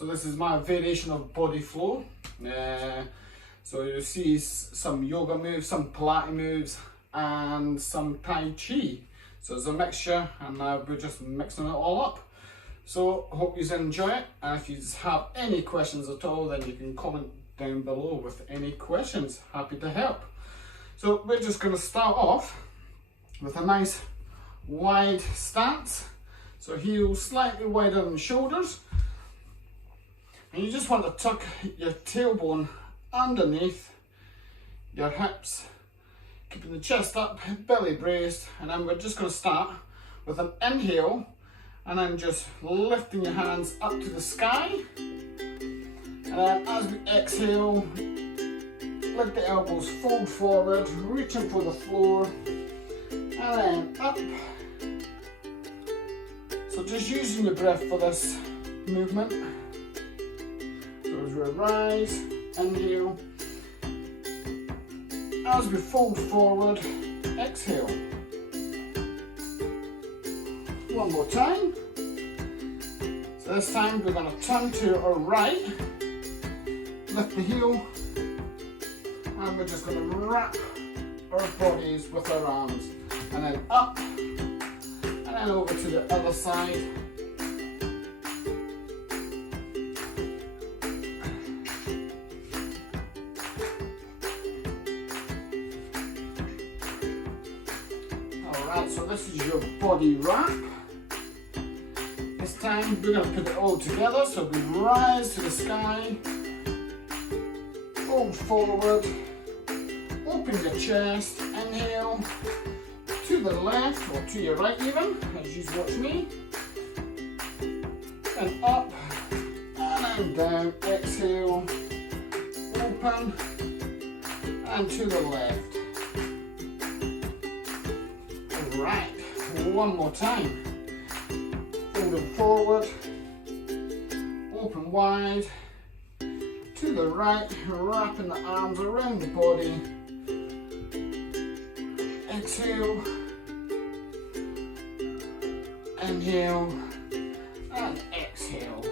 So this is my variation of body flow. So you see some yoga moves, some pilate moves, and some tai chi. So it's a mixture, and we're just mixing it all up. So hope you enjoy it, and if you have any questions at all, then you can comment down below with any questions. Happy to help. So we're just going to start off with a nice wide stance. So heels slightly wider than the shoulders, and you just want to tuck your tailbone underneath your hips, keeping the chest up, belly braced, and then we're just going to start with an inhale, and then just lifting your hands up to the sky, and then as we exhale, let the elbows fold forward, reaching for the floor, and then up. So just using your breath for this movement. So as we rise, inhale, as we fold forward, exhale. One more time. So this time we're going to turn to our right, lift the heel, and we're just going to wrap our bodies with our arms, and then up, and then over to the other side. Alright, so this is your body wrap. This time we're going to put it all together, so we rise to the sky, fold forward, open your chest, inhale, to the left or to your right even, as you watch me, and up, and then down, exhale, open, and to the left. Alright, one more time. Folding forward, open wide, to the right, wrapping the arms around the body. Exhale, inhale, and exhale.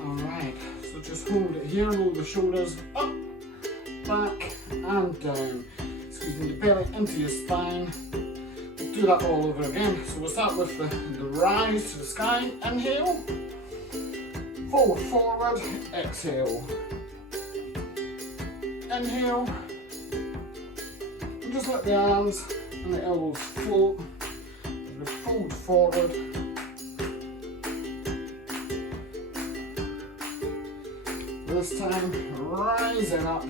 Alright, so just hold it here, roll the shoulders up, back, and down. Squeezing your belly into your spine. We'll do that all over again. So we'll start with the rise to the sky. Inhale, fold forward, exhale. Inhale, and just let the arms and the elbows float as we fold forward. This time, rising up.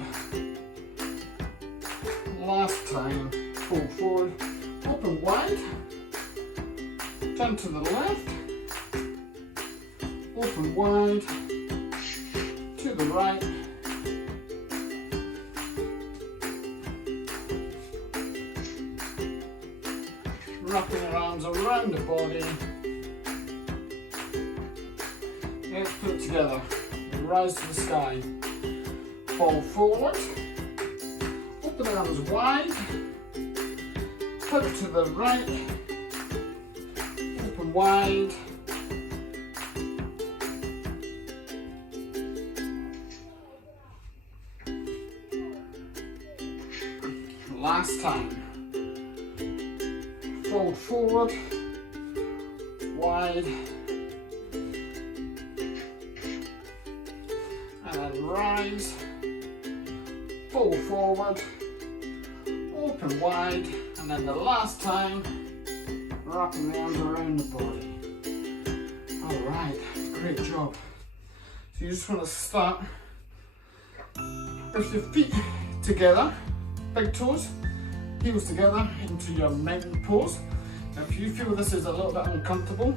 Last time, fold forward, open wide, turn to the left, open wide, to the right, wrapping your arms around the body. Let's put it together. Rise to the sky, fall forward, open the arms wide, put it to the right, open wide, last time, fold forward, wide, and then rise, fold forward, open wide, and then the last time, wrapping the arms around the body. Alright, great job. So you just want to start with your feet together, big toes, heels together into your mountain pose. Now if you feel this is a little bit uncomfortable,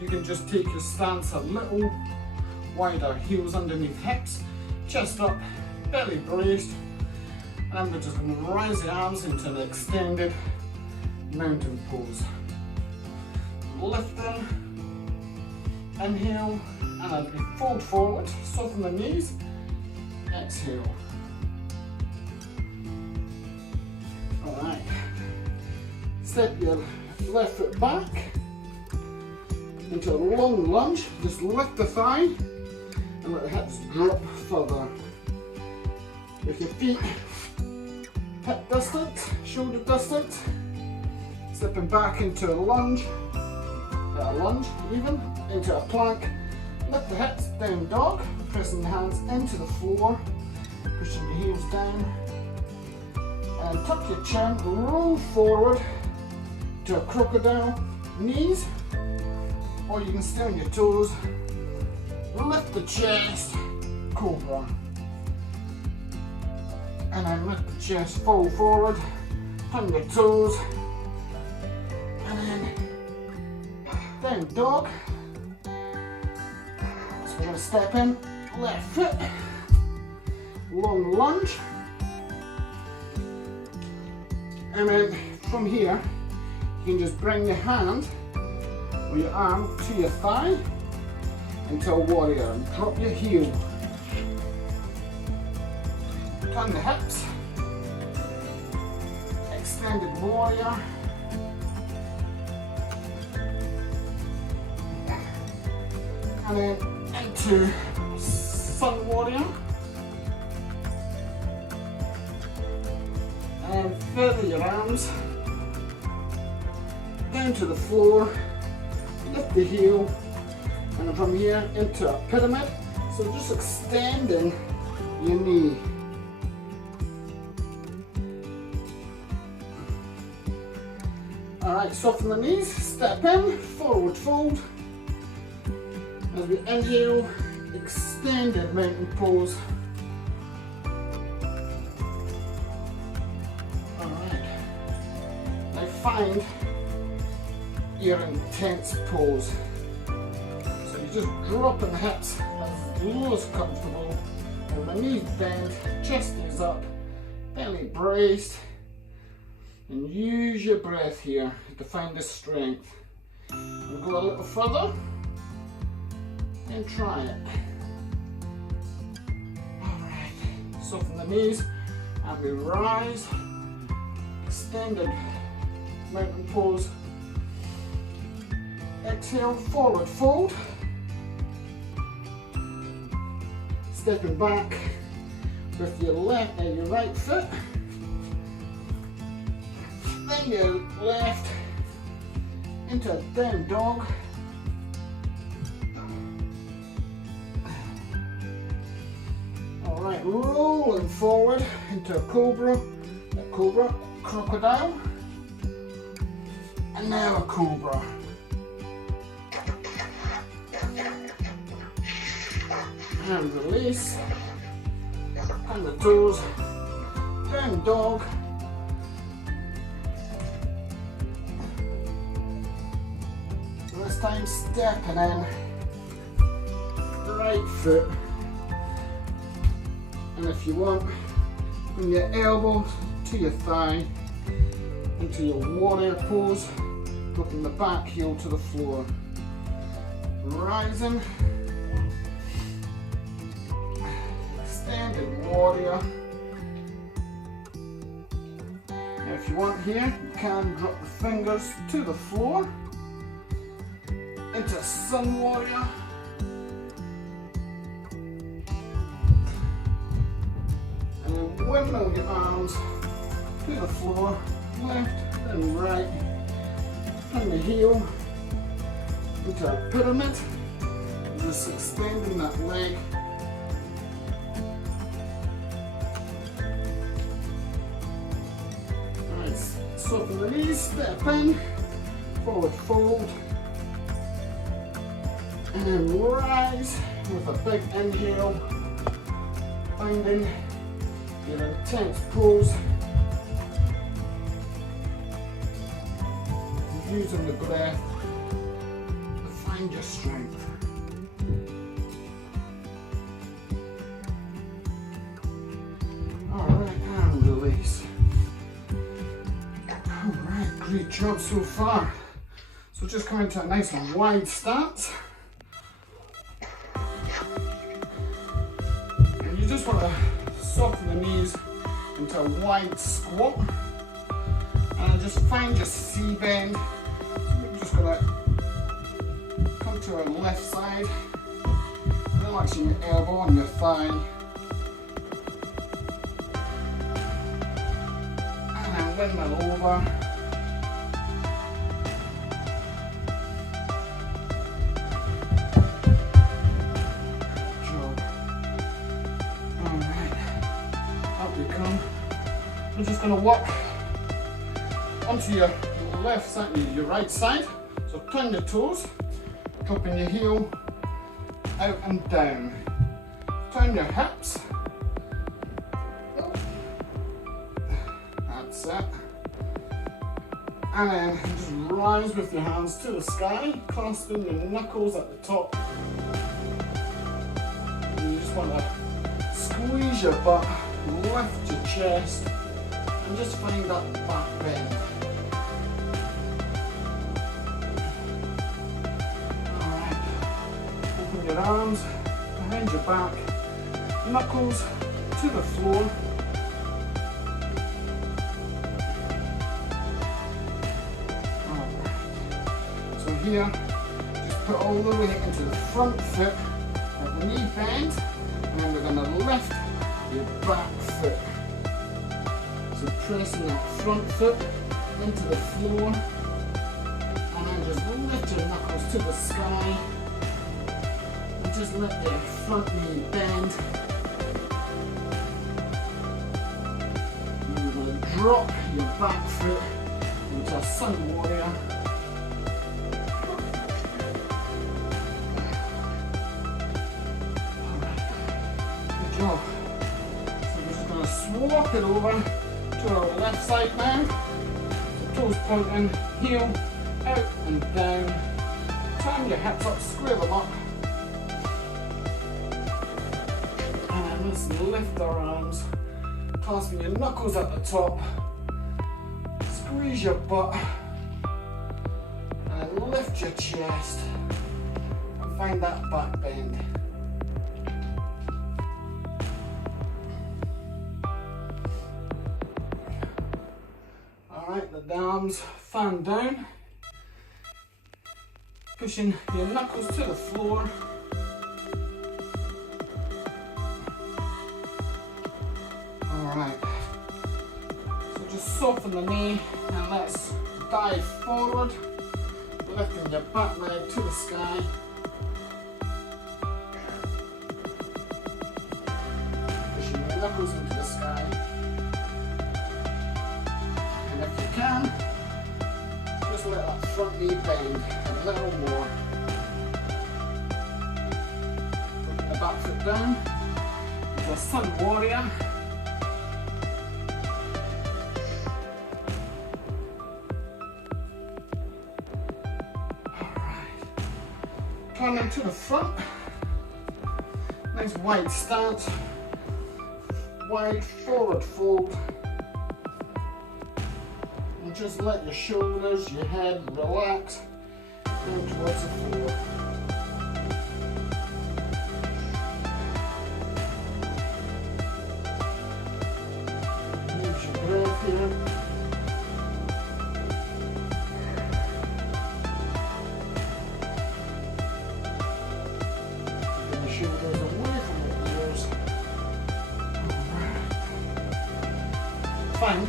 you can just take your stance a little wider, heels underneath hips, chest up, belly braced, and we're just going to rise the arms into an extended mountain pose. Lifting, inhale, and as we fold forward, soften the knees, exhale. Alright, step your left foot back, into a long lunge. Just lift the thigh and let the hips drop further. With your feet hip distance, shoulder distance, stepping back into a lunge even, into a plank. Lift the hips, down dog, pressing the hands into the floor, pushing your heels down, and tuck your chin, roll forward to a crocodile, knees, or you can stay on your toes, lift the chest, cobra, and then lift the chest, fall forward, turn your toes, and then down dog. So we're going to step in, left foot, long lunge, and then from here you can just bring your hand or your arm to your thigh into a warrior and drop your heel. Turn the hips, extended warrior, and then into sun warrior, and feather your arms down to the floor, lift the heel, and from here into a pyramid, so just extending your knee. Alright, soften the knees, step in, forward fold. As we inhale, extended mountain pose. Alright, now find your intense pose. So you just drop in the hips as low as comfortable, and the knees bend, chest is up, belly braced, and use your breath here to find the strength. We'll go a little further and try it. Alright, soften the knees and we rise, extended mountain pose. Exhale, forward fold, stepping back with your right foot, then your left into a down dog, alright, rolling forward into a cobra, crocodile, and now a cobra. And release, and the toes, down dog, and this time stepping in, right foot, and if you want, bring your elbow to your thigh, into your warrior pose, dropping the back heel to the floor, rising, extended warrior. Now if you want here, you can drop the fingers to the floor, into sun warrior, and then windmill your arms to the floor, left and right, and the heel into a pyramid, just extending that leg. Soften the knees, step in, forward fold, and then rise with a big inhale, finding your intense pose, using the breath to find your strength. Alright, and release. Alright, great job so far. So just come into a nice wide stance. And you just want to soften the knees into a wide squat. And just find your C bend. So we're just going to come to our left side, relaxing your elbow and your thigh. And then windmill over. Good job. Alright, up we come. We're just going to walk onto your left side, your right side. So turn your toes, dropping your heel out and down. Turn your hips. That's it. And then just rise with your hands to the sky, clasping your knuckles at the top. And you just want to squeeze your butt, lift your chest, and just find that back bend. Your arms behind your back, knuckles to the floor. Alright, so here, just put all the weight into the front foot, let the knee bend, and then we're going to lift your back foot. So pressing that front foot into the floor, and then just lift your knuckles to the sky. Just let your front knee bend. You're going to drop your back foot into a sun warrior. Good job. So we're just going to swap it over to our left side now. So toes pointing, heel out and down. Turn your hips up, square them up. Let's lift our arms, clasping your knuckles at the top, squeeze your butt, and lift your chest, and find that back bend. Alright, the arms fan down, pushing your knuckles to the floor. Alright, so just soften the knee and let's dive forward, lifting your back leg to the sky. Pushing your knuckles into the sky. And if you can, just let that front knee bend a little more. Put the back foot down into a sun warrior. Turning to the front, nice wide stance, wide forward fold, and just let your shoulders, your head relax down towards the floor. Use your breath here. Find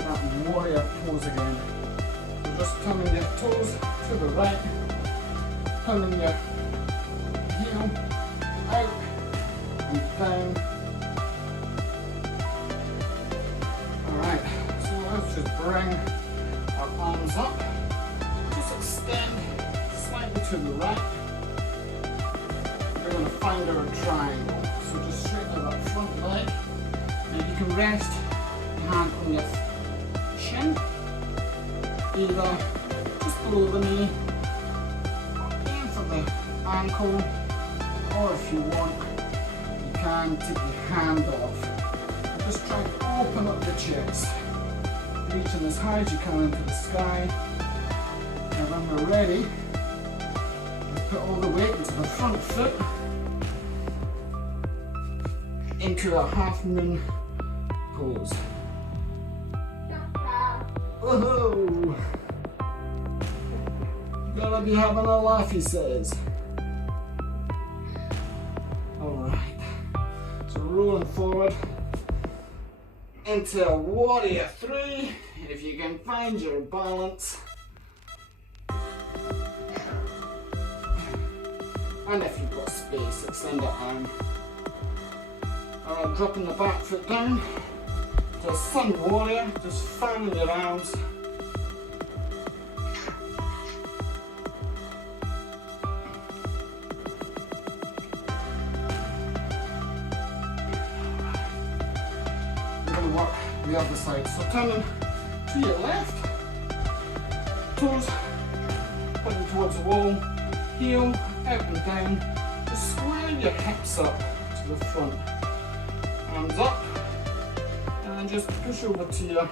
that warrior pose again. So just turning your toes to the right, turning your heel out and down. Alright, so let's just bring our arms up, just extend slightly to the right. We're going to find our triangle. So just straighten that front leg, and you can rest hand on your shin, either just below the knee, aim for the ankle, or if you want, you can take your hand off. Just try to open up the chest, reaching as high as you can into the sky. And when we're ready, we put all the weight into the front foot, into a half moon pose. Oh, Gonna be having a laugh, he says. Alright, so rolling forward into a warrior 3. If you can find your balance. And if you've got space, extend it arm. Alright, dropping the back foot down to a sun warrior, just fanning your arms. We're going to work the other side. So turning to your left, toes pointing towards the wall, heel out and down, just square your hips up to the front, arms up, and just push over to your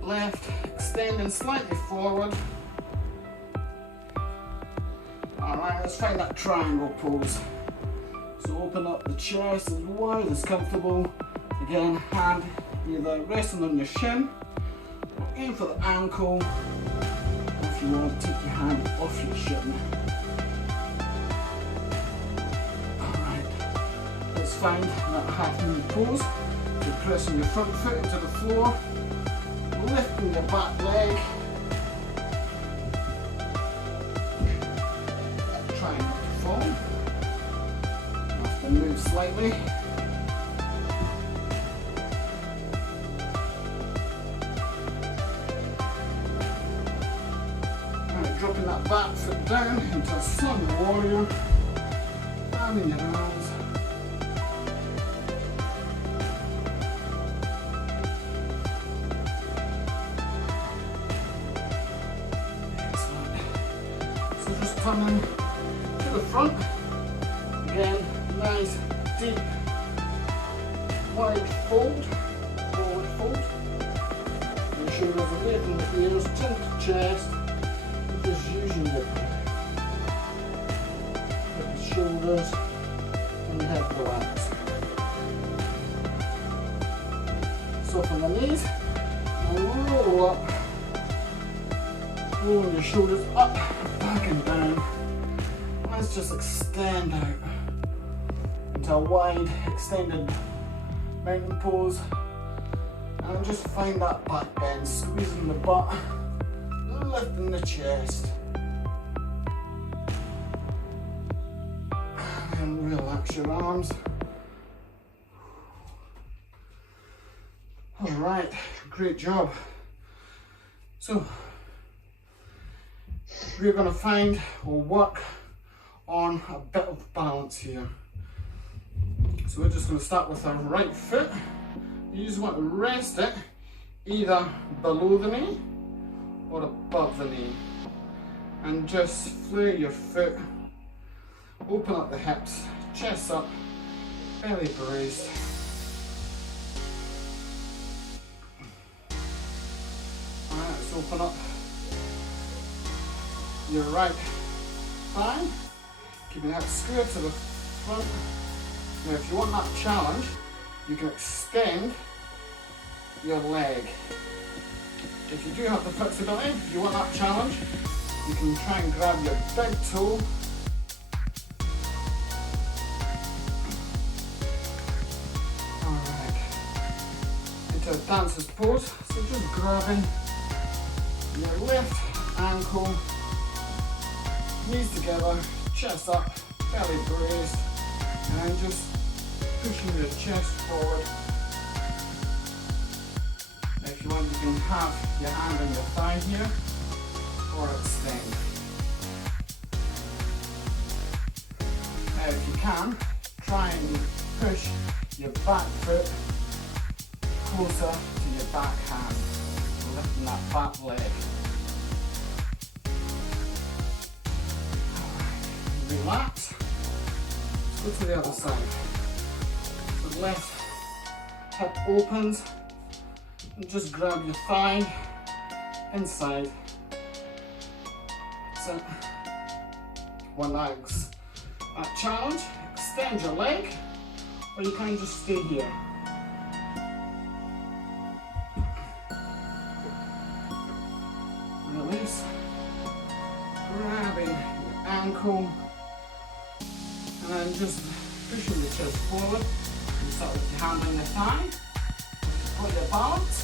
left, extending slightly forward. Alright, let's find that triangle pose. So open up the chest as wide as comfortable. Again, hand either resting on your shin, or aim for the ankle, or if you want to take your hand off your shin. Let's find that half moon pose. You're pressing your front foot into the floor, lifting your back leg, trying not to fall. You have to move slightly. Right, dropping that back foot down into a sun warrior, fanning your arms. Coming to the front, again, nice, deep, wide fold, forward fold. Your shoulders away from the ears, chin to chest, and just using the shoulders and the head relax. Soften the knees, and roll up, rolling your shoulders up, back and down. Let's just extend out into a wide extended mountain pose, and just find that back bend, squeezing the butt, lifting the chest, and relax your arms. Alright, great job. So we're going to find or work on a bit of balance here. So we're just going to start with our right foot. You just want to rest it either below the knee or above the knee, and just flare your foot, open up the hips, chest up, belly braced. Alright, let's open up your right thigh, keeping that square to the front. Now if you want that challenge, you can extend your leg. If you do have the flexibility, if you want that challenge, you can try and grab your big toe into a dancer's pose. So just grabbing your left ankle, knees together, chest up, belly braced, and just pushing your chest forward. Now if you want, you can have your hand on your thigh here, or extend. Now if you can, try and push your back foot closer to your back hand, lifting that back leg. Relax. Let's go to the other side. So left hip opens, and just grab your thigh inside. So one legs. That challenge, extend your leg, or you can just stay here. Release. grabbing your ankle and then just pushing the chest forward. You start with your hand on your thigh, put your balance,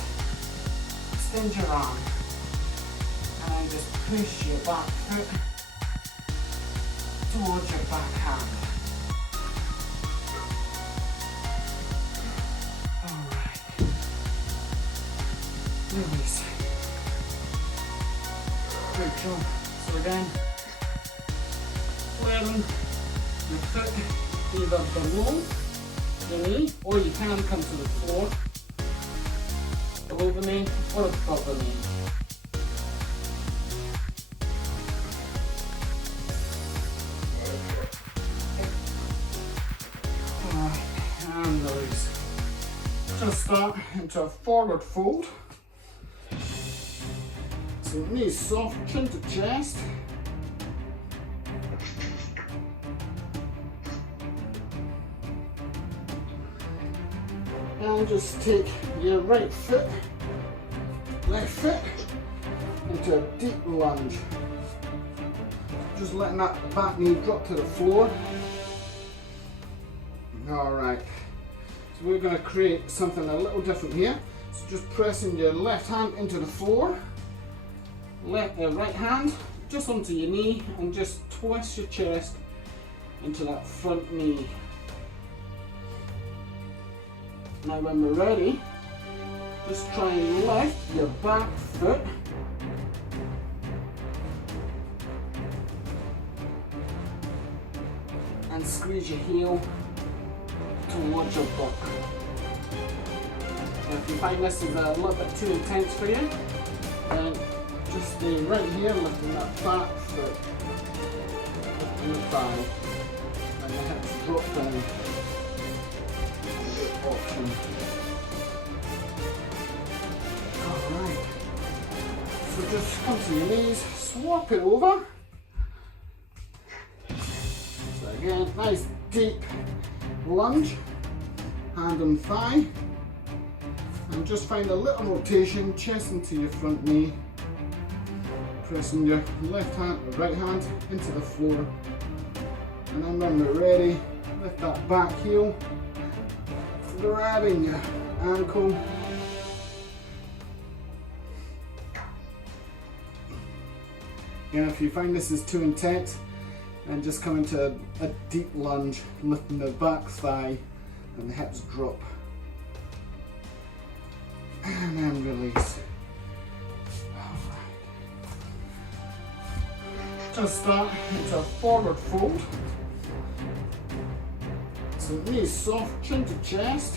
extend your arm, and then just push your back foot towards your back hand. Alright, release. Good job. So again, letting your foot either below the knee, or you can come to the floor, below the knee or above the knee. Alright, and release. Just start into a forward fold. So knees soft, chin to chest. And just take your right foot, left foot into a deep lunge. Just letting that back knee drop to the floor. Alright, so we're going to create something a little different here. So just pressing your left hand into the floor. Right hand just onto your knee and just twist your chest into that front knee. Now when we're ready, just try and lift your back foot and squeeze your heel towards your butt. Now if you find this is a little bit too intense for you, then just stay right here, lifting that back foot, lifting the thigh, and the hips drop down. Good option. Alright, so just come to your knees, swap it over. So again, nice deep lunge, hand on thigh, and just find a little rotation, chest into your front knee. Pressing your left hand or right hand into the floor, and then when we're ready, lift that back heel, grabbing your ankle, and if you find this is too intense, then just come into a deep lunge, lifting the back thigh and the hips drop, and then release. Just start into a forward fold. So knees soft, chin to chest.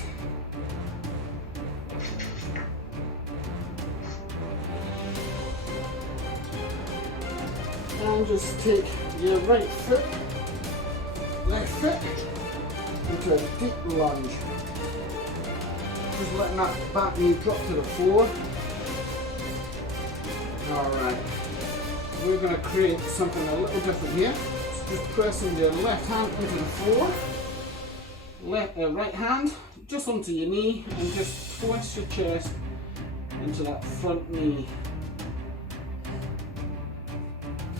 And just take your right foot, left foot into a deep lunge. Just letting that back knee drop to the floor. Alright. We're going to create something a little different here. So just pressing your left hand into the floor, right hand just onto your knee, and just twist your chest into that front knee.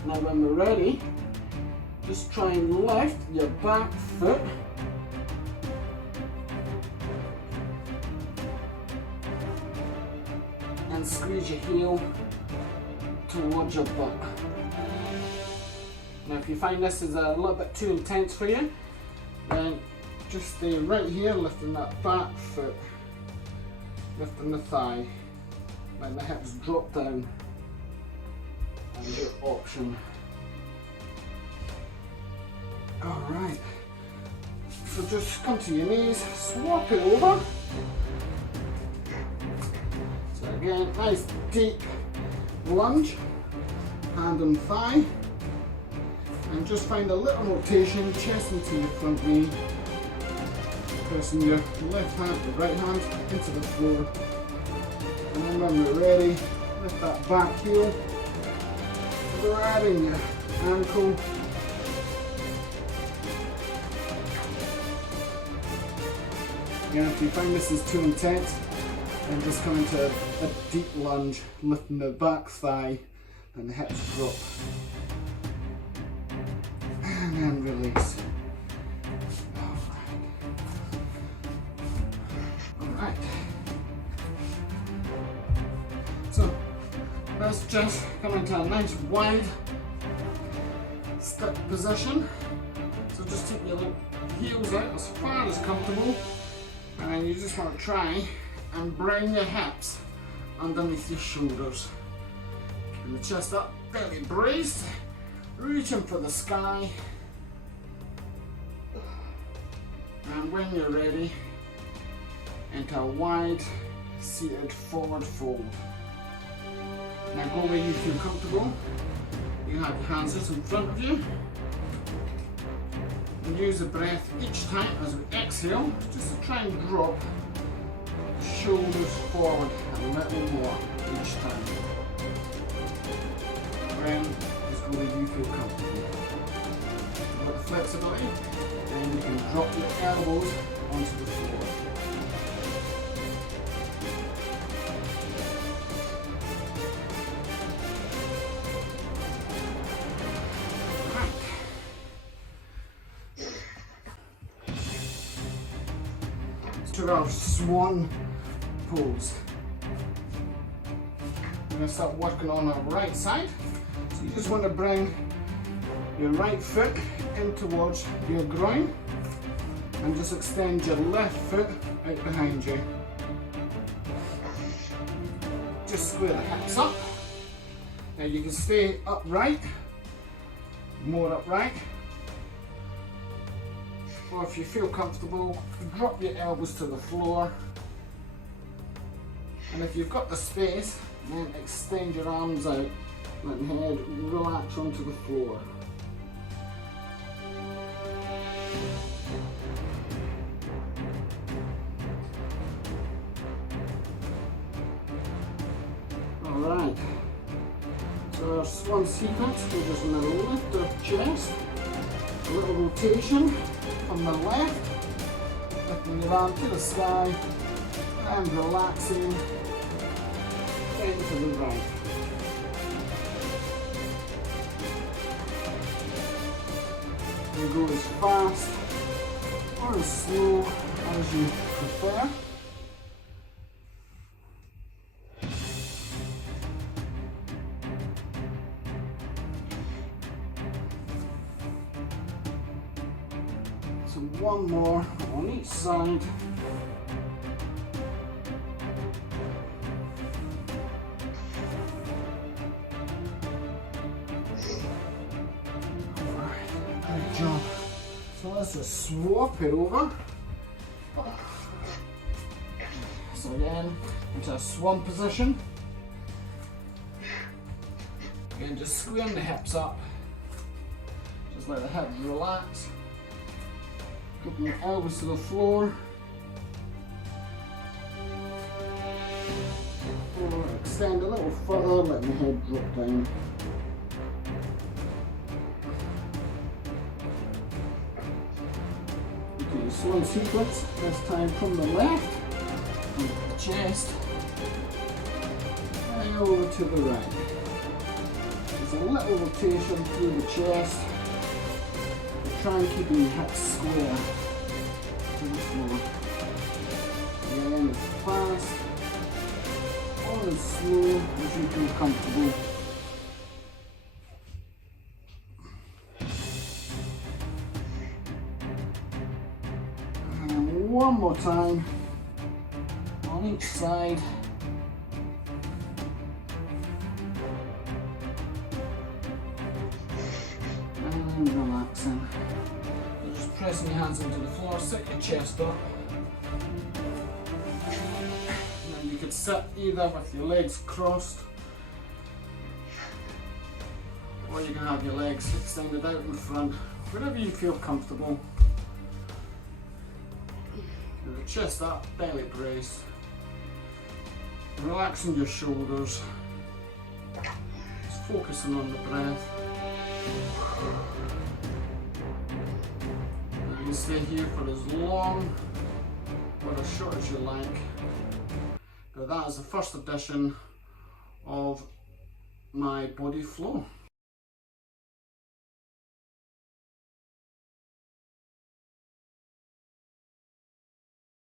Now when we're ready, just try and lift your back foot and squeeze your heel towards your butt. Now if you find this is a little bit too intense for you, then just stay right here, lifting that back foot, lifting the thigh, let the hips drop down, and your option. Alright, so just come to your knees, swap it over. So again, nice deep lunge, hand on thigh, and just find a little rotation, chest into your front knee, pressing your left hand or right hand into the floor, and then when we're ready, lift that back heel, grabbing your ankle, again if you find this is too intense, then just come into a deep lunge, lifting the back thigh and the hips drop. and then release. Alright. So let's just come into a nice wide step position. So just take your heels out as far as comfortable, and then you just want to try and bring your hips underneath your shoulders. Keeping the chest up, belly braced, reaching for the sky. And when you're ready, into a wide seated forward fold. Now go where you feel comfortable. You have your hands just in front of you. And use the breath each time as we exhale, just to try and drop the shoulders forward a little more each time. Then just go where you feel comfortable. With the flexibility, then you can drop your elbows onto the floor. To our swan pose. We're going to start working on our right side. So you just want to bring your right foot in towards your groin and just extend your left foot out behind you. Just square the hips up. Now you can stay upright, more upright. Or if you feel comfortable, drop your elbows to the floor. And if you've got the space, then extend your arms out, let the head relax onto the floor. Alright, so our swan sequence, we're just going to lift our chest, a little rotation. From the left, lifting your arm to the sky and relaxing into the right. You go as fast or as slow as you prefer. So one more on each side. Alright, great job. So let's just swap it over. So again, into a swan position. Again, just squaring the hips up. Just let the hips relax. Dropping your elbows to the floor. Or extend a little further, letting the head drop down. Okay, swan sequence, this time from the left, into the chest, and over to the right. There's a little rotation through the chest. Try and keep your hips square to the floor. Again, as fast or as slow as you feel comfortable. And one more time on each side. And relaxing. Just pressing your hands into the floor, sit your chest up. And then you could sit either with your legs crossed, or you can have your legs extended out in front, wherever you feel comfortable. With the chest up, belly braced. Relaxing your shoulders. Just focusing on the breath. You can stay here for as long or as short as you like. But that is the first edition of my body flow.